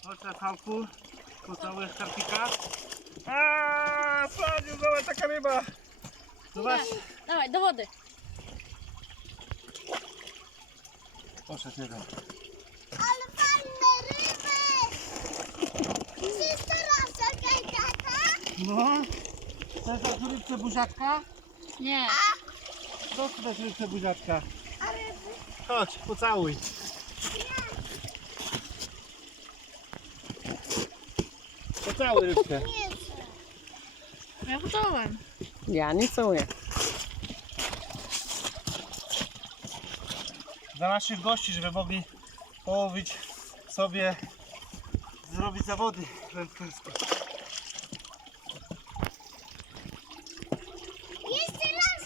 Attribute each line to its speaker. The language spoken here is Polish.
Speaker 1: Chodź na całku, pocałujesz karpika. Aaaa, Sadziu, zobacz taka ryba. Zobacz.
Speaker 2: Dawaj, do wody.
Speaker 1: Poszedł jeden.
Speaker 3: Ale fajne ryby! Wszyscy raz, okej, tata?
Speaker 1: No. Chcesz dać rybce buziaczka?
Speaker 2: Nie.
Speaker 1: Co chcesz dać rybce buziaczka?
Speaker 3: A ryby?
Speaker 1: Chodź, pocałuj. Pocałuj rybkę.
Speaker 3: Nie chcę.
Speaker 2: Ja podałem.
Speaker 4: Ja nie całuję.
Speaker 1: Dla naszych gości, żeby mogli połowić sobie, zrobić zawody wędkarskie.